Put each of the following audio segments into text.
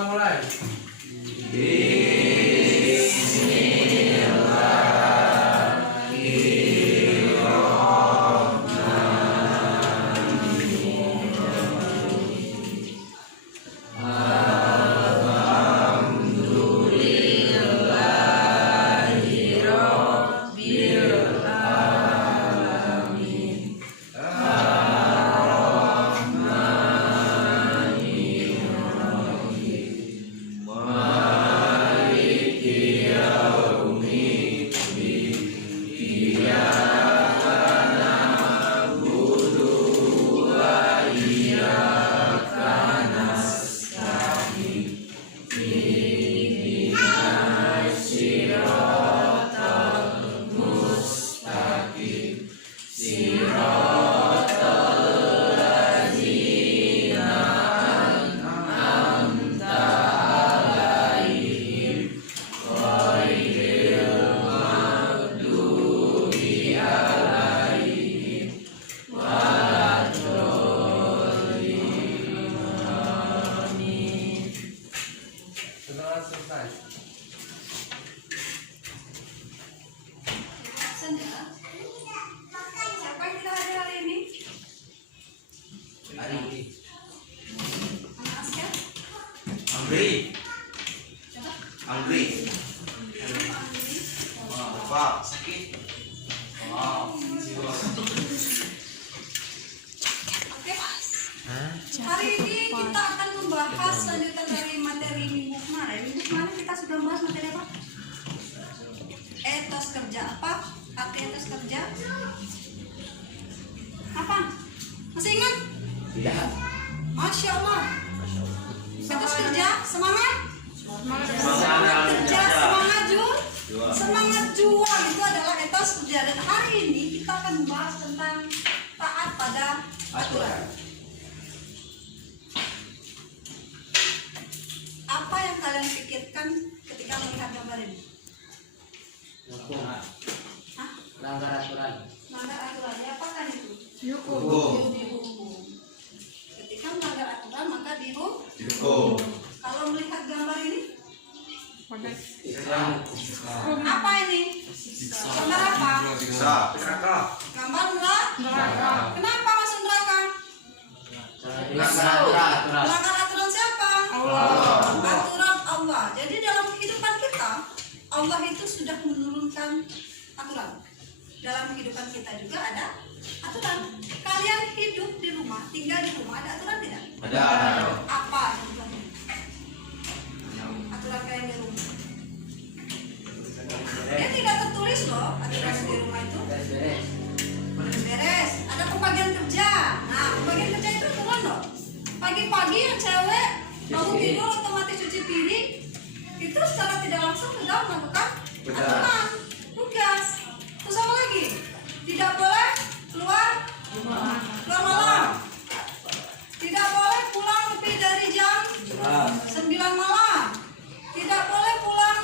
mulai. Selesai. Siapa yang tidak hadir hari ini? Hari ini. Anak Aska? Anggrek. Siapa? Anggrek. Siapa Andri? Bapak sakit. Oke. Hari ini kita akan membahas lanjutan dari materi minggu kemarin. Minggu kemarin kita sudah membahas materi apa? Etos kerja. Apa? Arti etos kerja? Apa? Masih ingat? Tidak. Masya Allah. Etos kerja, semangat. Semangat Kerja, semangat jual. Semangat jual itu adalah etos kerja. Dan hari ini kita akan membahas tentang taat pada aturan. Apa yang kalian pikirkan ketika melihat gambar ini? Hah? Langgar aturan. Melanggar aturan. Ya, apakah itu? Hukum. Dihukum. Ketika melanggar aturan maka dihukum. Hukum. Kalau melihat gambar ini, Islam. apa ini? Gambar apa? Siksa. Gambar neraka. Kenapa masuk neraka? Langgar aturan. Melanggar aturan siapa? Aturan Allah. Jadi dalam kehidupan kita, Allah itu sudah menurunkan aturan. Dalam kehidupan kita juga ada aturan. Kalian hidup di rumah, tinggal di rumah, ada aturan tidak? Ada. Apa aturannya? Aturan kalian di rumah. Dia tidak tertulis loh aturan di rumah itu. Beres. Ada pembagian kerja. Nah, pembagian kerja itu aturan loh. Pagi-pagi yang cewek bangun tidur otomatis cuci piring, itu secara tidak langsung sudah melakukan aturan tugas. Terus apa lagi? Tidak boleh keluar malam. Tidak boleh pulang lebih dari jam 9 malam. Tidak boleh pulang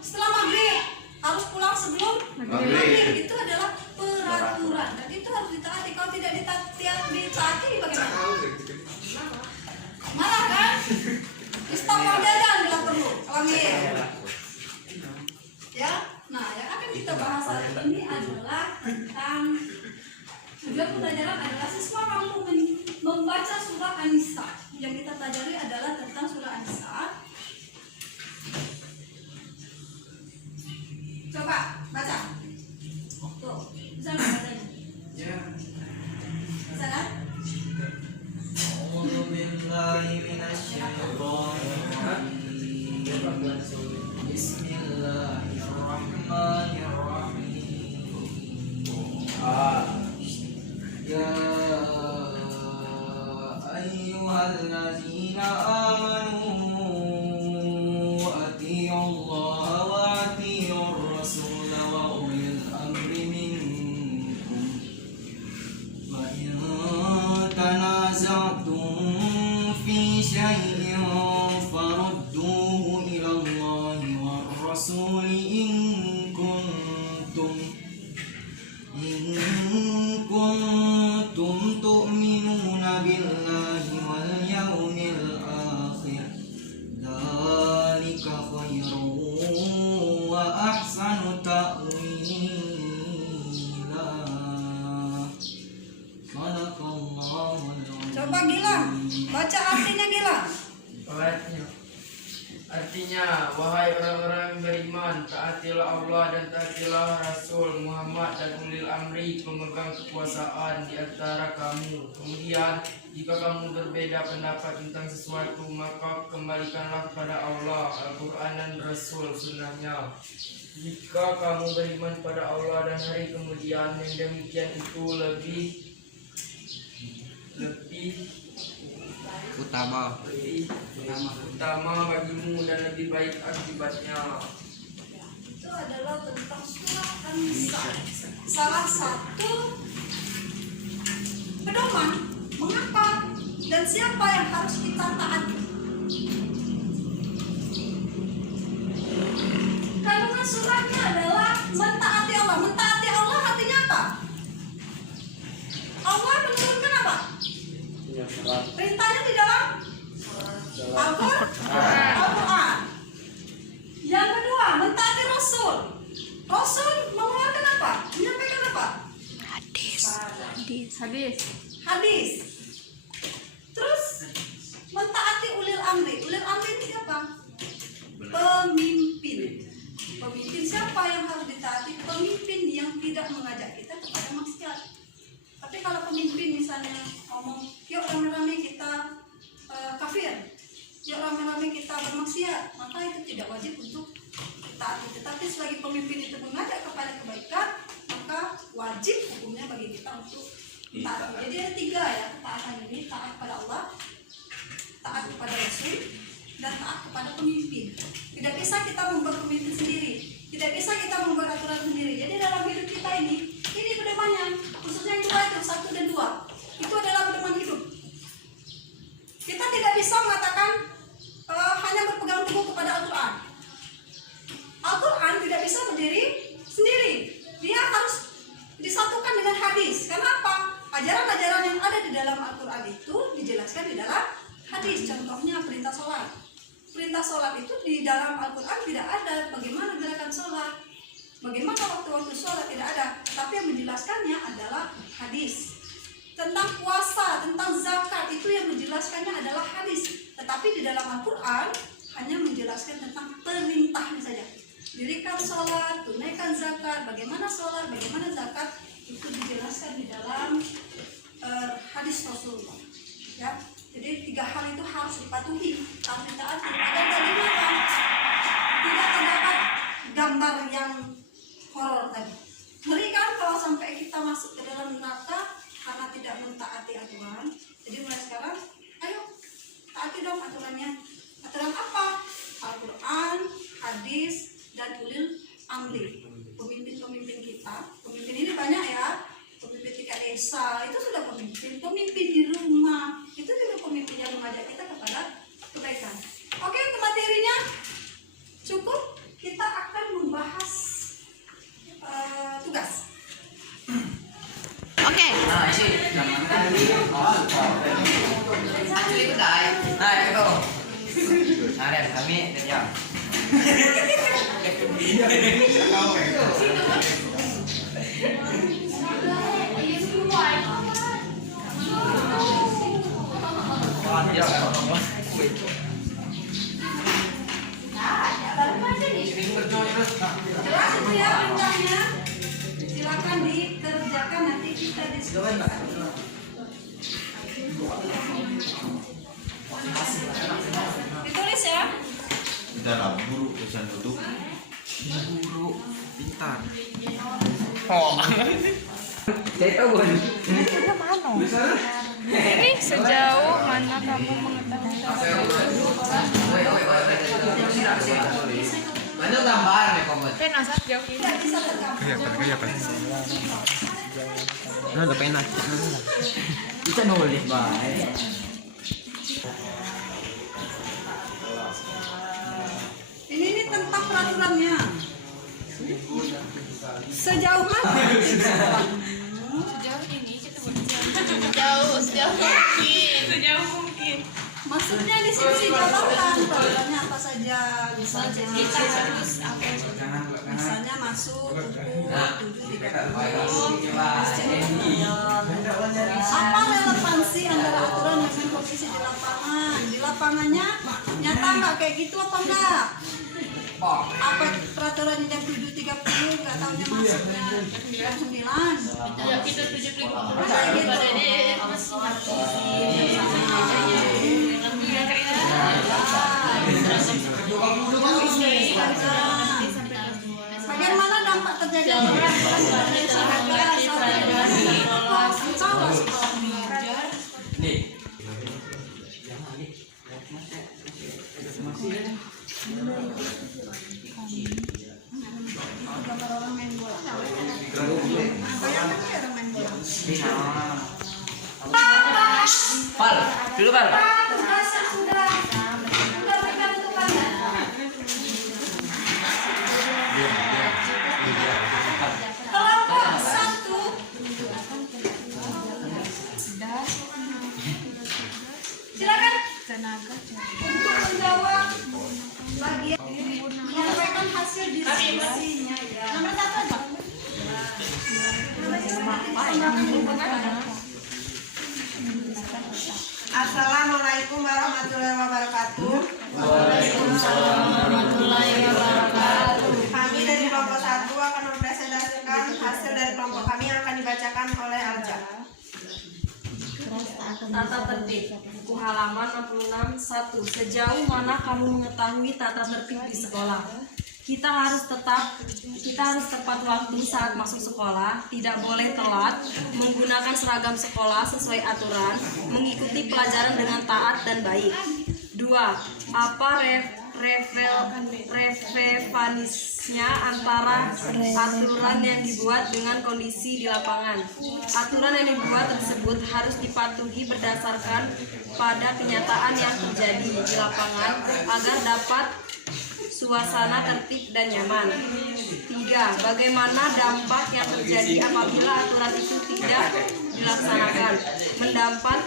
setelah maghrib. Harus pulang sebelum maghrib. Itu adalah peraturan dan itu harus ditaati. Kalau tidak ditaati bagaimana? Marah kan? Stop jajan bila perlu. Ambil. Ya. Nah, yang akan kita bahas hari ini adalah tentang tujuan pembelajaran adalah siswa mampu membaca surah An-Nisa. Yang kita pelajari adalah tentang surah An-Nisa. Coba baca. Tuh, bisa nggak bacanya? Bisa kan? A'udzu billahi minasy syaithanir rajim. Bismillahirrahmanirrahim. Ya ayyuhallazina amanu atii'ullaha wa atii'ur rasul wa ulil amri minkum. Wa in tanaza'tum fi syai'in farudduhu ila Allahi war rasuli Wahai orang-orang yang beriman, taatilah Allah dan taatilah Rasul Muhammad dan ulil amri pemegang kekuasaan di antara kamu. Kemudian, jika kamu berbeda pendapat tentang sesuatu, maka kembalikanlah kepada Allah, Al-Quran dan Rasul sunnahnya. Jika kamu beriman pada Allah dan hari kemudian, yang demikian itu lebih utama bagimu dan lebih baik akibatnya. Itu adalah tentang surat An-Nisa. Salah satu pedoman mengapa dan siapa yang harus kita taati. Kandungan suratnya adalah mentaati Allah. Mentaati Allah artinya apa? Allah menurunkan apa? Perintahnya di dalam Al-Quran. Yang kedua, mentaati Rasul. Rasul mengeluarkan apa? Menyampaikan apa? Hadis. Terus mentaati ulil amri. Ulil amri ini siapa? Pemimpin. Pemimpin siapa yang harus ditaati? Pemimpin yang tidak mengajak kita kepada maksiat. Tapi kalau pemimpin misalnya ngomong, yuk rame-rame kita kafir, yuk rame-rame kita bermaksiat, maka itu tidak wajib untuk ditaati. Tetapi selagi pemimpin itu mengajak kepada kebaikan, maka wajib hukumnya bagi kita untuk taat. Jadi ada 3 ya ketaatan ini: taat kepada Allah, taat kepada Rasul, dan taat kepada pemimpin. Tidak bisa kita membuat pemimpin sendiri, tidak bisa kita membuat aturan sendiri. Jadi dalam hidup kita ini pedomannya, khususnya yang 2 itu, 1 dan 2, itu adalah pedoman hidup. Kita tidak bisa mengatakan hanya berpegang teguh kepada Al-Quran. Al-Quran tidak bisa berdiri sendiri, dia harus disatukan dengan hadis. Karena apa? Ajaran-ajaran yang ada di dalam Al-Quran itu dijelaskan di dalam hadis. Contohnya perintah sholat. Perintah sholat itu di dalam Al-Quran tidak ada. Bagaimana gerakan sholat, bagaimana waktu-waktu sholat, tidak ada. Tapi yang menjelaskannya adalah hadis. Tentang puasa, tentang zakat, itu yang menjelaskannya adalah hadis. Tetapi di dalam Al-Quran hanya menjelaskan tentang perintahnya saja. Dirikan sholat, tunaikan zakat, bagaimana sholat, bagaimana zakat, itu dijelaskan di dalam hadis Rasulullah. Ya, jadi 3 hal itu harus dipatuhi, harus ditaati. Dan tadinya kan tidak terdapat gambar yang horor tadi. Ngeri kan kalau sampai kita masuk ke dalam neraka karena tidak mentaati aturan. Jadi mulai sekarang, ayo taati dong aturannya. Aturan apa? Al-Quran, hadis, dan ulil amri. Pemimpin-pemimpin kita, pemimpin ini banyak ya. Pemimpin tingkat desa itu sudah pemimpin. Pemimpin di rumah itu juga pemimpin yang mengajak kita kepada kebaikan. Oke, untuk materinya cukup. Kita akan membahas tugas. Oke. Kami kerja. Jelas itu ya perintahnya. Silakan dikerjakan, nanti kita diskusi. Ditulis ya. Kita guru urusan tutup. Guru pintar. Ini sejauh mana kamu mengetahui? Mana tambahan ya kamu? Penasa jauh ini. Tidak bisa tergambar. Ada pena. Bisa nulis baik. Ini tentang peraturannya. Sejauh mana? Sejauh ini kita sejauh mungkin. Maksudnya di sini dijabarkan peraturannya apa saja. Misalnya Kita harus apa? misalnya masuk buku 730. Apa relevansi antara aturan yang main posisi di lapangan? Di lapangannya nyata nggak kayak gitu apa enggak? aturan jam 7.30, nggak tahunya masuknya jam 9. Ya kita 7.50. Bagaimana dampak terjadi Pal, dulu Pal. Kelompok 1 silakan untuk menjawab bagian menyampaikan hasil diskusinya ya. Nomor 1 aja. Assalamualaikum warahmatullahi wabarakatuh. Kami dari kelompok 1 akan mempresentasikan hasil dari kelompok kami yang akan dibacakan oleh Alja. Tata tertib buku halaman 66 1. Sejauh mana kamu mengetahui tata tertib di sekolah? Kita harus tepat waktu saat masuk sekolah, tidak boleh telat, menggunakan seragam sekolah sesuai aturan, mengikuti pelajaran dengan taat dan baik. 2. Apa relevansnya antara aturan yang dibuat dengan kondisi di lapangan? Aturan yang dibuat tersebut harus dipatuhi berdasarkan pada kenyataan yang terjadi di lapangan agar dapat suasana tertib dan nyaman. 3. Bagaimana dampak yang terjadi apabila aturan itu tidak dilaksanakan? Mendapat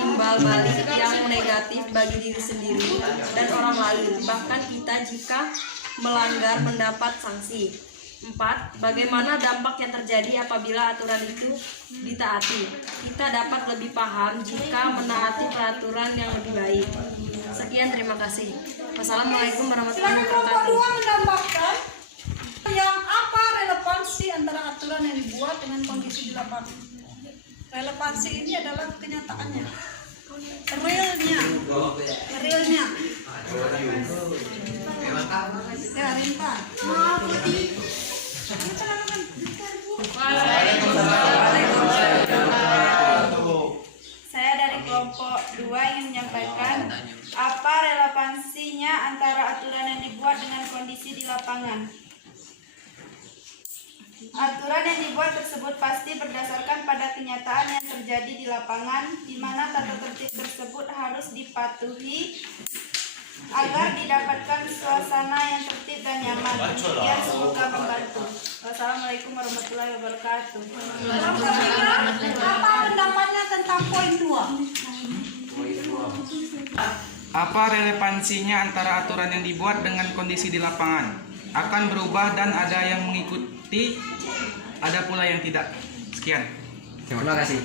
imbal balik yang negatif bagi diri sendiri dan orang lain, bahkan kita jika melanggar mendapat sanksi. 4. Bagaimana dampak yang terjadi apabila aturan itu ditaati? Kita dapat lebih paham jika menaati peraturan yang lebih baik. Sekian, terima kasih. Wassalamualaikum warahmatullahi Silakan kelompok wabarakatuh. 2 menambahkan yang apa relevansi antara aturan yang dibuat dengan kondisi di lapangan. Relevansi ini adalah kenyataannya, realnya. Ya, Rinta. Saya dari kelompok 2 ingin menyampaikan apa relevansinya antara aturan yang dibuat dengan kondisi di lapangan. Aturan yang dibuat tersebut pasti berdasarkan pada kenyataan yang terjadi di lapangan, di mana tata tertib tersebut harus dipatuhi agar didapatkan suasana yang tertib dan nyaman. Demikian, semoga membantu. Wassalamualaikum warahmatullahi wabarakatuh. Kelompok 3, apa pendapatnya tentang poin 2? Apa relevansinya antara aturan yang dibuat dengan kondisi di lapangan? Akan berubah dan ada yang mengikuti, ada pula yang tidak. Sekian. Terima kasih.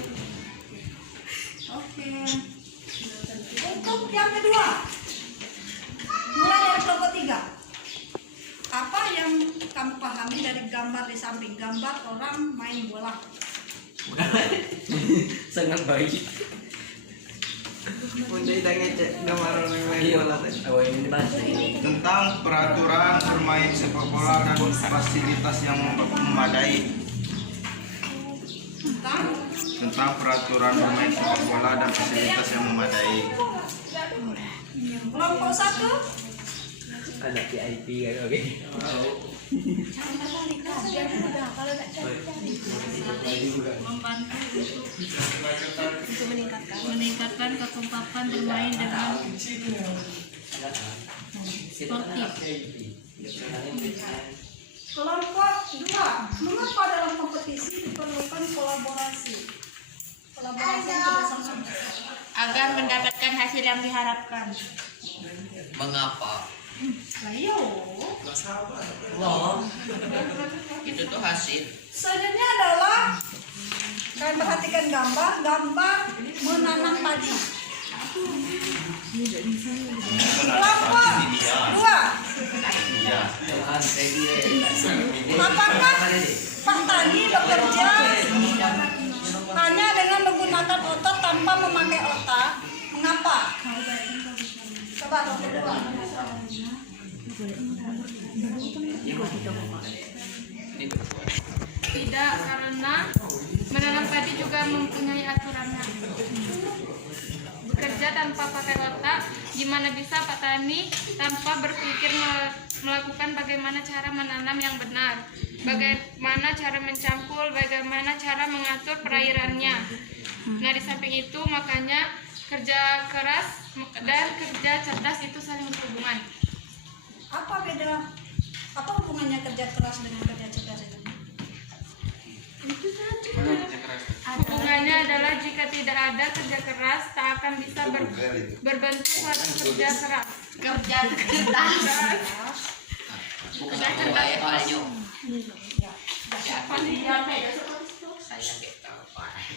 Oke. Untuk yang kedua, mulai dari kelompok 3. Apa yang kamu pahami dari gambar di samping? Gambar orang main bola. Sangat baik. Punca itangnya cek gambar orang main bola. Oh, ini bahasa ini. Tentang peraturan bermain sepak bola dan fasilitas yang memadai. Tentang peraturan bermain sepak bola dan fasilitas yang memadai. Kelompok 1, Ada VIP kan, oke. Untuk meningkatkan kekompakan bermain dengan sportif. kelompok 2. Mengapa dalam kompetisi diperlukan kolaborasi? Kolaborasi kerjasama. Agar mendapatkan hasil yang diharapkan. Mengapa? Ayo. Loh, itu tuh hasil. Selanjutnya adalah kalian perhatikan gambar menanam padi. Kelompok 2. Apakah Pak Tani bekerja hanya dengan menggunakan otot tanpa memakai otak? Mengapa? Coba dong berdua. Tidak, karena menanam padi juga mempunyai aturannya. Bekerja tanpa pakai otak, gimana bisa Pak Tani tanpa berpikir melakukan bagaimana cara menanam yang benar, bagaimana cara mencangkul, bagaimana cara mengatur perairannya. Nah, di samping itu makanya kerja keras dan kerja cerdas itu saling berhubungan. Apa beda? Apa hubungannya kerja keras dengan kerja cerdas ini? Hubungannya adalah jika tidak ada kerja keras, tak akan bisa berbentuk suatu kerja keras. Kerja cerdas. Bukan aku ayo.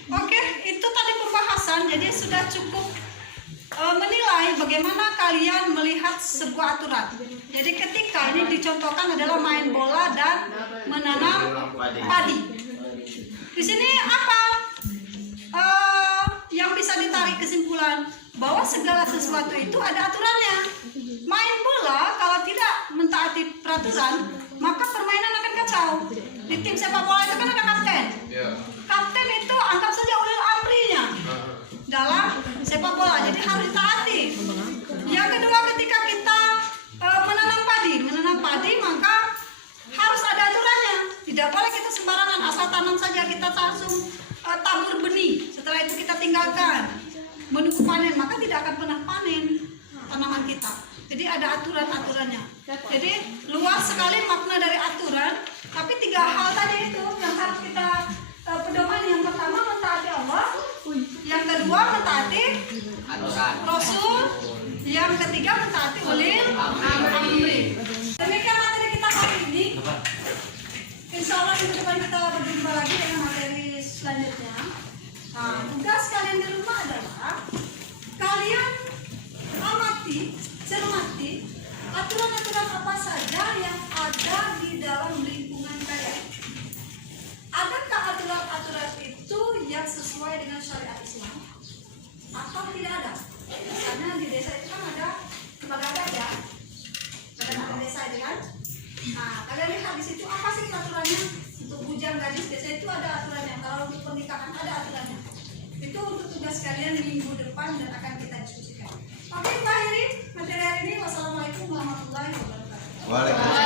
Oke, itu tadi pembahasan. Jadi sudah cukup menilai bagaimana kalian melihat sebuah aturan. Jadi ketika ini dicontohkan adalah main bola dan menanam padi. Di sini apa yang bisa ditarik kesimpulan? Bahwa segala sesuatu itu ada aturannya. Main bola kalau tidak mentaati peraturan, maka permainan akan kacau. Di tim sepak bola itu kan ada kapten. Kapten itu anggap saja ulil amrinya dalam sepak bola, jadi harus ditaati. Yang kedua, ketika kita menanam padi maka harus ada aturannya. Tidak boleh kita sembarangan asal tanam saja, kita langsung tabur benih, setelah itu kita tinggalkan menunggu panen, maka tidak akan pernah panen tanaman kita. Jadi ada aturan-aturannya. Jadi luas sekali makna dari aturan, tapi 3 hal tadi itu yang harus kita pedoman. Yang pertama mentaati Allah, yang kedua mentaati Rasul, yang ketiga mentaati ulil amri. Demikian materi kita hari ini. Insya Allah minggu depan kita berjumpa lagi dengan materi selanjutnya. Nah, tugas kalian di rumah adalah kalian amati, cermati aturan-aturan apa saja yang ada di dalam lingkungan kalian. Adakah aturan-aturan itu yang sesuai dengan syariat Islam atau tidak ada? Misalnya di desa itu kan ada badan ya, badan desa itu kan. Nah, kalian lihat di situ apa sih aturannya? Untuk bujang gadis desa itu ada aturannya. Kalau untuk pernikahan ada aturannya. Itu untuk tugas kalian minggu depan dan akan kita diskusikan. Oke, Pak Heri, materi hari ini. Wassalamualaikum warahmatullahi wabarakatuh. Waalaikumsalam.